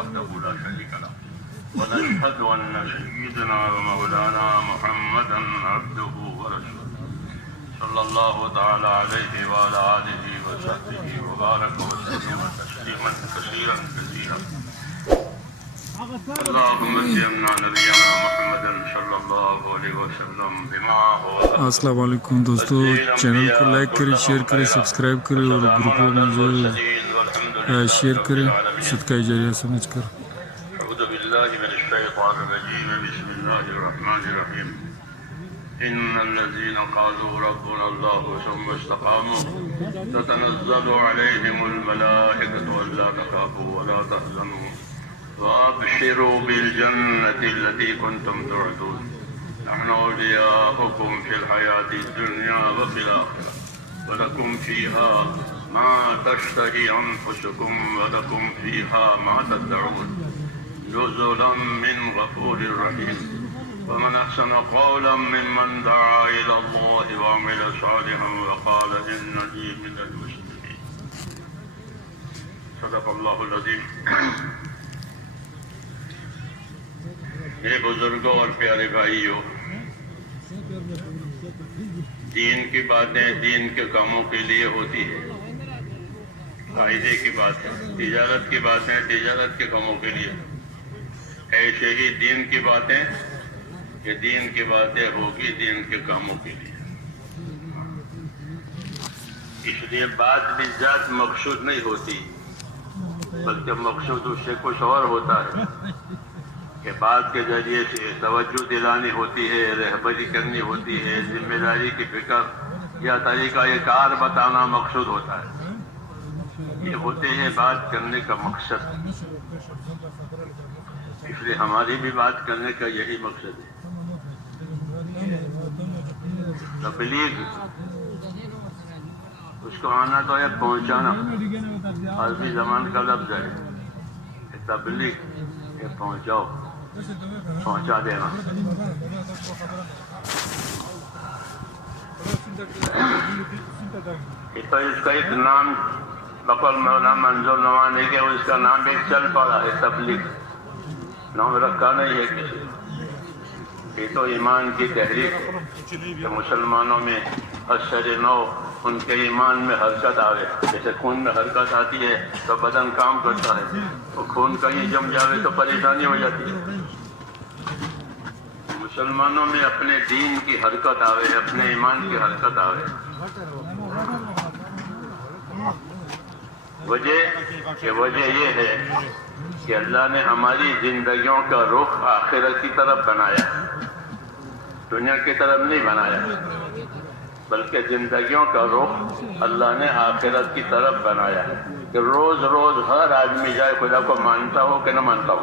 وحده لا شريك له ونشهد أن سيدنا ومولانا محمدا عبده ورسوله صلى الله تعالى عليه وعلى آله وصحبه وبارك وسلم تسليما كثيرا كثيرا اللهم سيدنا نبينا محمد صلی اللہ علیہ وسلم بما هو السلام علیکم دوستو، چینل کو لائک کریں، شیئر کریں، سبسکرائب کریں اور گروپوں میں جو شیئر کریں صدقہ جاریہ سمجھ کر۔ اعوذ باللہ من الشیطان الرجیم بسم اللہ الرحمن الرحیم ان الذين قالوا ربنا الله ثم استقاموا تتنزل عليهم الملائكة ألا تخافوا ولا تحزنوا وابشروا بالجنة التي كنتم توعدون نحن أولياؤكم في الحياة الدنيا وفي الآخرة ولكم فيها ما تشتهي أنفسكم ولكم فيها ما تدعون نزلا من غفور رحيم ومن أحسن قولا ممن دعا إلى الله وعمل صالحا وقال إنني من المسلمين صدق الله العظيم۔ میرے بزرگوں اور پیارے بھائیوں، دین کی باتیں دین کے کاموں کے لیے ہوتی ہے، فائدے کی باتیں، تجارت کی باتیں تجارت کے کاموں کے لیے، ایسے ہی دین کی باتیں کہ دین کی باتیں ہوگی دین کے کاموں کے لیے۔ اس لیے بات بھی ذات مقصود نہیں ہوتی، بلکہ مقصود اس سے کچھ اور ہوتا ہے کہ بات کے ذریعے سے توجہ دلانی ہوتی ہے، رہبری کرنی ہوتی ہے، ذمہ داری کی فکر یا طریقہ کار بتانا مقصود ہوتا ہے۔ یہ ہوتے ہیں بات کرنے کا مقصد، اس لیے ہماری بھی بات کرنے کا یہی مقصد ہے۔ تبلیغ اس کو آنا تو ہے پہنچانا، عربی زبان کا لفظ ہے تبلیغ، کہ پہنچاؤ، پہنچا دینا۔ تو اس کا ایک نام بقول مولانا منظور نوانی کے اس کا نام ایک چل پڑا ہے، تبلیغ، نام رکھا نہیں ہے کسی۔ یہ تو ایمان کی تحریک کہ مسلمانوں میں اثر نو ان کے ایمان میں حرکت آوے، جیسے خون میں حرکت آتی ہے تو بدن کام کرتا ہے، وہ خون کہیں جم جاوے تو پریشانی ہو جاتی ہے۔ مسلمانوں میں اپنے دین کی حرکت آوے، اپنے ایمان کی حرکت آوے۔ وجہ یہ ہے کہ اللہ نے ہماری زندگیوں کا رخ آخرت کی طرف بنایا، دنیا کی طرف نہیں بنایا، بلکہ زندگیوں کا رخ اللہ نے آخرت کی طرف بنایا کہ روز روز ہر آدمی جائے خدا کو مانتا ہو کہ نہ مانتا ہو،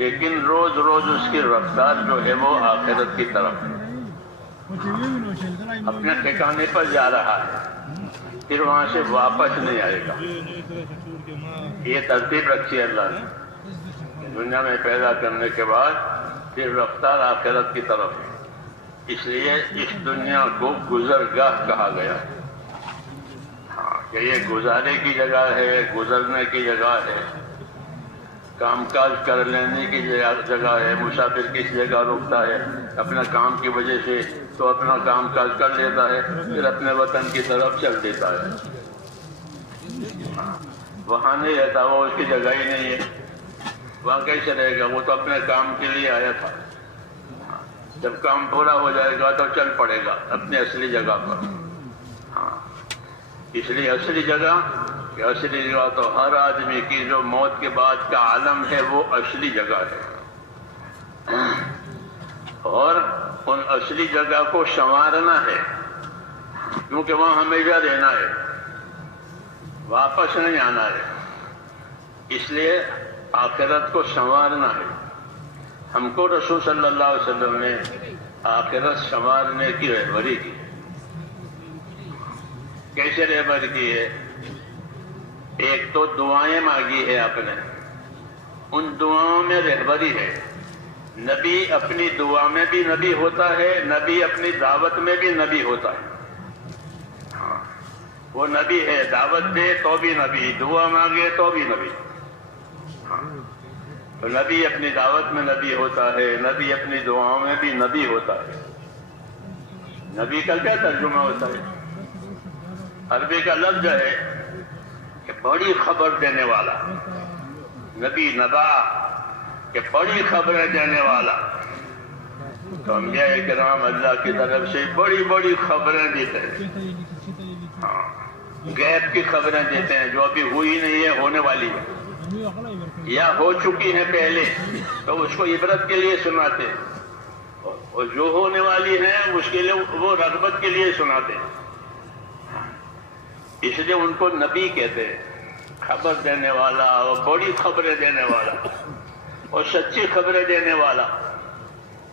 لیکن روز روز اس کی رفتار جو ہے وہ آخرت کی طرف ہے، اپنے ٹھکانے پر جا رہا ہے، پھر وہاں سے واپس نہیں آئے گا۔ یہ ترتیب رکھی ہے اللہ نے دنیا میں پیدا کرنے کے بعد، پھر رفتار آخرت کی طرف ہے۔ اس لیے اس دنیا کو گزرگاہ کہا گیا، کہ یہ گزارے کی جگہ ہے، گزرنے کی جگہ ہے، کام کاج کر لینے کی جگہ ہے۔ مسافر کس جگہ رکتا ہے اپنا کام کی وجہ سے تو اپنا کام کاج کر لیتا ہے، پھر اپنے وطن کی طرف چل دیتا ہے، وہاں نہیں رہتا، وہ اس کی جگہ ہی نہیں ہے، وہاں کیسے رہے گا؟ وہ تو اپنے کام کے لیے آیا تھا، جب کام پورا ہو جائے گا تو چل پڑے گا اپنے اصلی جگہ پر۔ اس لیے اصلی جگہ تو ہر آدمی کی جو موت کے بعد کا عالم ہے وہ اصلی جگہ ہے، اور ان اصلی جگہ کو سنوارنا ہے، کیونکہ وہاں ہمیشہ رہنا ہے، واپس نہیں آنا ہے۔ اس لیے آخرت کو سنوارنا ہے۔ ہم کو رسول صلی اللہ علیہ وسلم نے آخرت سنوارنے کی رہبری کی۔ کیسے رہبری کی ہے؟ ایک تو دعائیں مانگی ہے آپ نے، ان دعاؤں میں رہبری ہے۔ نبی اپنی دعا میں بھی نبی ہوتا ہے، نبی اپنی دعوت میں بھی نبی ہوتا ہے۔ وہ نبی ہے، دعوت دے تو بھی نبی، دعا مانگے تو بھی نبی۔ تو نبی اپنی دعوت میں نبی ہوتا ہے، نبی اپنی دعاؤں میں بھی نبی ہوتا ہے۔ نبی کا کیا ترجمہ ہوتا ہے؟ عربی کا لفظ ہے کہ بڑی خبر دینے والا، نبی نبا کہ بڑی خبریں دینے والا۔ تو انبیاء کرام اللہ کی طرف سے بڑی بڑی خبریں دیتے ہیں، غیب کی خبریں دیتے ہیں جو ابھی ہوئی نہیں ہے، ہونے والی ہے یا ہو چکی ہے پہلے، تو اس کو عبرت کے لیے سناتے ہیں، اور جو ہونے والی ہے اس کے لیے وہ رغبت کے لیے سناتے ہیں۔ اس لیے ان کو نبی کہتے ہیں، خبر دینے والا اور بڑی خبریں دینے والا اور سچی خبریں دینے والا۔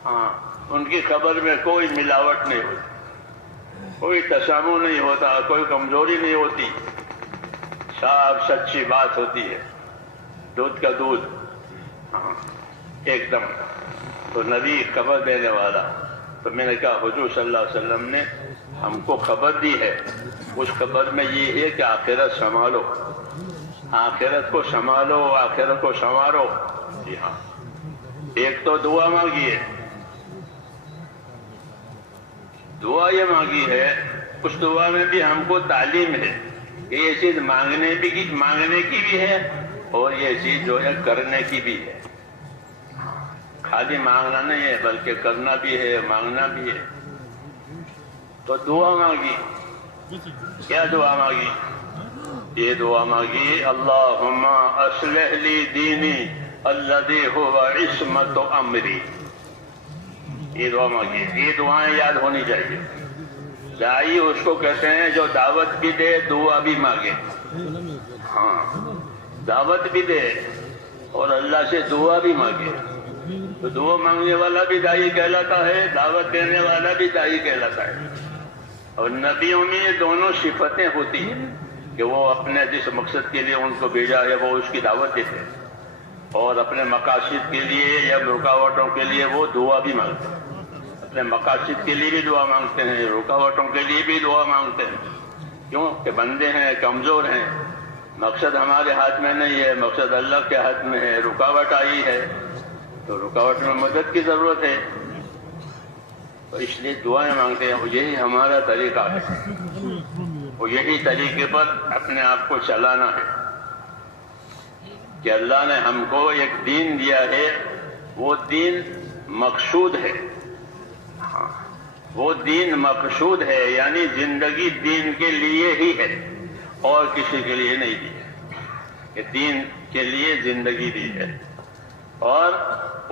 ہاں، ان کی خبر میں کوئی ملاوٹ نہیں ہوتی، کوئی تشامہ نہیں ہوتا، کوئی کمزوری نہیں ہوتی، صاف سچی بات ہوتی ہے، دودھ کا دودھ، ہاں ایک دم۔ تو نبی خبر دینے والا۔ تو میں نے کہا حضور صلی اللہ علیہ وسلم نے ہم کو خبر دی ہے، اس خبر میں یہ ہے کہ آخرت سنبھالو، آخرت کو سنبھالو، آخرت کو سنوارو۔ جی ہاں، ایک تو دعا مانگی ہے، دعا یہ مانگی ہے، اس دعا میں بھی ہم کو تعلیم ہے کہ یہ چیز مانگنے کی بھی ہے اور یہ چیز جو ہے کرنے کی بھی ہے۔ خالی مانگنا نہیں ہے بلکہ کرنا بھی ہے، مانگنا بھی ہے۔ تو دعا مانگی، کیا دعا مانگی؟ یہ دعا مانگی اللہم اصلح لی دینی الذی هو عصمت امری۔ یہ دعا مانگی، یہ دعائیں یاد ہونی چاہیے۔ داعی اس کو کہتے ہیں جو دعوت بھی دے، دعا بھی مانگے۔ ہاں، دعوت بھی دے اور اللہ سے دعا بھی مانگے۔ تو دعا مانگنے والا بھی داعی کہلاتا ہے، دعوت دینے والا بھی داعی کہلاتا ہے۔ اور نبیوں میں یہ دونوں صفتیں ہوتی ہیں کہ وہ اپنے جس مقصد کے لیے ان کو بھیجا ہے وہ اس کی دعوت دیتے ہیں، اور اپنے مقاصد کے لیے یا رکاوٹوں کے لیے وہ دعا بھی مانگتے ہیں۔ اپنے مقاصد کے لیے بھی دعا مانگتے ہیں، رکاوٹوں کے لیے بھی دعا مانگتے ہیں۔ کیوں کہ بندے ہیں، کمزور ہیں، مقصد ہمارے ہاتھ میں نہیں ہے، مقصد اللہ کے ہاتھ میں ہے۔ رکاوٹ آئی ہے تو رکاوٹ میں مدد کی ضرورت ہے، تو اس لیے دعائیں مانگتے ہیں۔ یہی ہمارا طریقہ ہے، اور یہی طریقے پر اپنے آپ کو چلانا ہے کہ اللہ نے ہم کو ایک دین دیا ہے، وہ دین مقصود ہے۔ ہاں، وہ دین مقصود ہے، یعنی زندگی دین کے لیے ہی ہے اور کسی کے لیے نہیں دی ہے، کہ دین کے لیے زندگی دی ہے۔ اور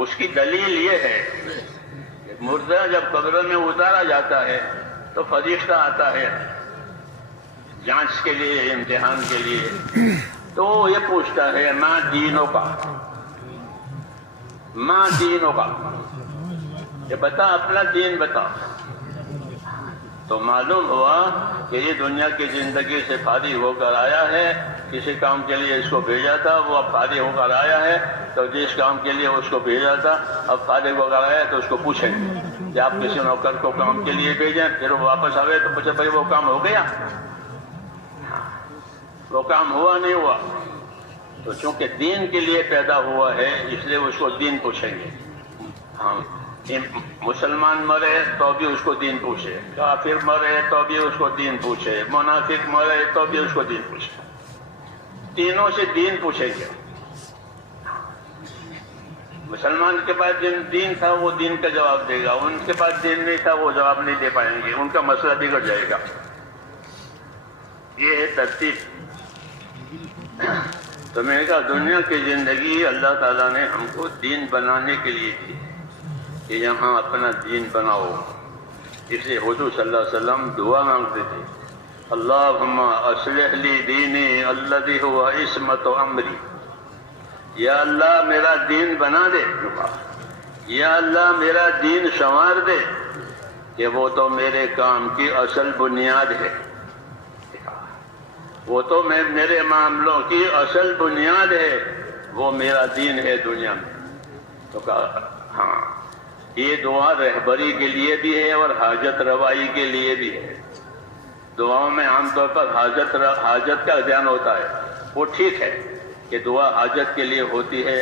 اس کی دلیل یہ ہے کہ مردہ جب قبر میں اتارا جاتا ہے تو فرشتہ آتا ہے جانچ کے لیے، امتحان کے لیے، تو یہ پوچھتا ہے ماں دینوں کا، ماں دینوں کا، یہ بتا اپنا دین بتا۔ تو معلوم ہوا کہ یہ دنیا کی زندگی سے فارغ ہو کر آیا ہے، کسی کام کے لیے اس کو بھیجا تھا، وہ اب فارغ ہو کر آیا ہے، تو جس کام کے لیے اس کو بھیجا تھا اب فارغ ہو کر آیا ہے، تو اس کو پوچھیں گے کہ آپ کسی نوکر کو کام کے لیے بھیجیں، پھر وہ واپس آئے تو پوچھے بھائی وہ کام ہو گیا؟ وہ کام ہوا نہیں ہوا؟ تو چونکہ دین کے لیے پیدا ہوا ہے اس لیے اس کو دین پوچھیں گے۔ ہاں، مسلمان مرے تو بھی اس کو دین پوچھے، کافر مرے تو بھی اس کو دین پوچھے، منافق مرے تو بھی اس کو دین پوچھے، تینوں سے دین پوچھیں گے۔ مسلمان کے پاس جن دین تھا وہ دین کا جواب دے گا، ان کے پاس دین نہیں تھا وہ جواب نہیں دے پائیں گے، ان کا مسئلہ بگڑ جائے گا۔ یہ ہے ترتیب۔ تو میں نے کہا دنیا کی زندگی اللہ تعالیٰ نے ہم کو دین بنانے کے لیے دی کہ یہاں اپنا دین بناؤ۔ اس لیے حضور صلی اللہ علیہ وسلم دعا مانگتے تھے اللہم اصلح لی دینی الذی هو عصمت امری، یا اللہ میرا دین بنا دے، یا اللہ میرا دین سنوار دے کہ وہ تو میرے کام کی اصل بنیاد ہے، وہ تو میرے معاملوں کی اصل بنیاد ہے، وہ میرا دین ہے دنیا میں۔ تو کہا ہاں، یہ دعا رہبری کے لیے بھی ہے اور حاجت روائی کے لیے بھی ہے۔ دعاؤں میں عام طور پر حاجت کا دھیان ہوتا ہے، وہ ٹھیک ہے کہ دعا حاجت کے لیے ہوتی ہے،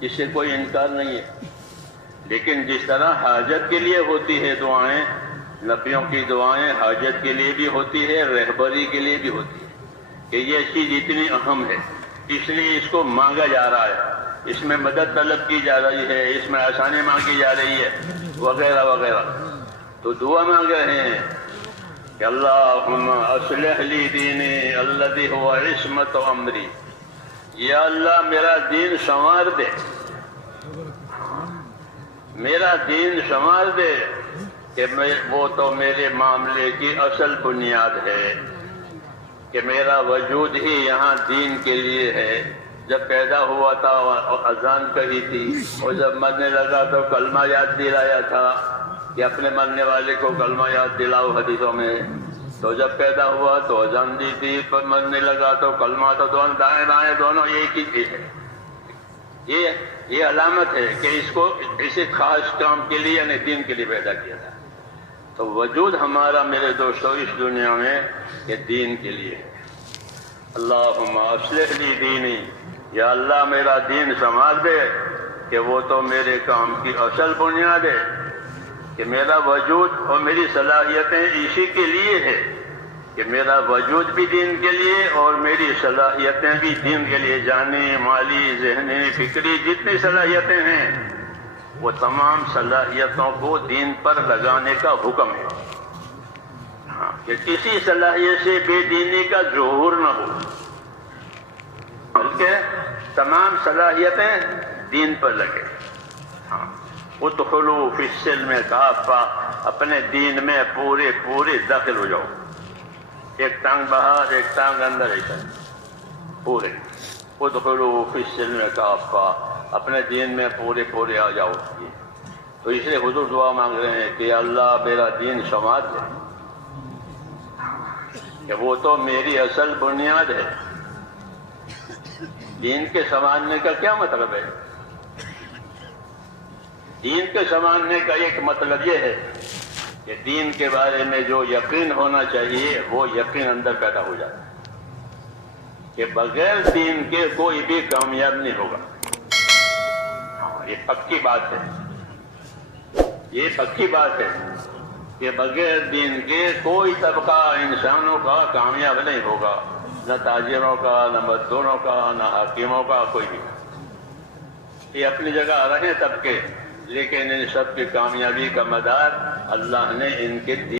اس سے کوئی انکار نہیں ہے، لیکن جس طرح حاجت کے لیے ہوتی ہے دعائیں، نبیوں کی دعائیں حاجت کے لیے بھی ہوتی ہے، رہبری کے لیے بھی ہوتی ہے، کہ یہ چیز اتنی اہم ہے اس لیے اس کو مانگا جا رہا ہے، اس میں مدد طلب کی جا رہی ہے، اس میں آسانی مانگی جا رہی ہے، وغیرہ وغیرہ. تو دعا مانگ رہے ہیں کہ اللہم اصلح لی دینی الذی هو عصمت امری، یا اللہ میرا دین سنوار دے، میرا دین سنوار دے، کہ وہ تو میرے معاملے کی اصل بنیاد ہے، کہ میرا وجود ہی یہاں دین کے لیے ہے. جب پیدا ہوا تھا اذان کہی تھی، اور جب مرنے لگا تو کلمہ یاد دلایا تھا کہ اپنے مرنے والے کو کلمہ یاد دلاؤ حدیثوں میں. تو جب پیدا ہوا تو اذان دی تھی، پر مرنے لگا تو کلمہ، تو دونوں دائیں بائیں دونوں ایک ہی چیز ہے. یہ علامت ہے کہ اس کو اسے خاص کام کے لیے یعنی دین کے لیے پیدا کیا تھا. تو وجود ہمارا میرے دوستوں اس دنیا میں یہ دین کے لیے ہے. اللہم اصلح لی دینی، یا اللہ میرا دین سنوار دے، کہ وہ تو میرے کام کی اصل بنیاد ہے، کہ میرا وجود اور میری صلاحیتیں اسی کے لیے ہے، کہ میرا وجود بھی دین کے لیے اور میری صلاحیتیں بھی دین کے لیے، جانی، مالی، ذہنی، فکری، جتنی صلاحیتیں ہیں وہ تمام صلاحیتوں کو دین پر لگانے کا حکم ہے. ہاں، کہ کسی صلاحیت سے بے دینی کا ظہور نہ ہو، بلکہ تمام صلاحیتیں دین پر لگے. ہاں، ادخلوا فی السلم کافہ، اپنے دین میں پورے داخل ہو جاؤ، ایک ٹانگ باہر ایک ٹانگ اندر، ایک پورے. ادخلوا فی السلم کافہ، اپنے دین میں پورے آ جاؤ. تو اس لیے حضور دعا مانگ رہے ہیں کہ اللہ میرا دین سنوار دے، کہ وہ تو میری اصل بنیاد ہے. دین کے سنوارنے کا کیا مطلب ہے؟ دین کے سنوارنے کا ایک مطلب یہ ہے کہ دین کے بارے میں جو یقین ہونا چاہیے وہ یقین اندر پیدا ہو جاتا ہے، کہ بغیر دین کے کوئی بھی کامیاب نہیں ہوگا. یہ پکی بات ہے، یہ پکی بات ہے کہ بغیر دین کے کوئی طبقہ انسانوں کا کامیاب نہیں ہوگا، نہ تاجروں کا، نہ مزدوروں کا، نہ حاکموں کا، کوئی بھی. یہ اپنی جگہ رہے طبقے، لیکن ان سب کی کامیابی کا مدار اللہ نے ان کے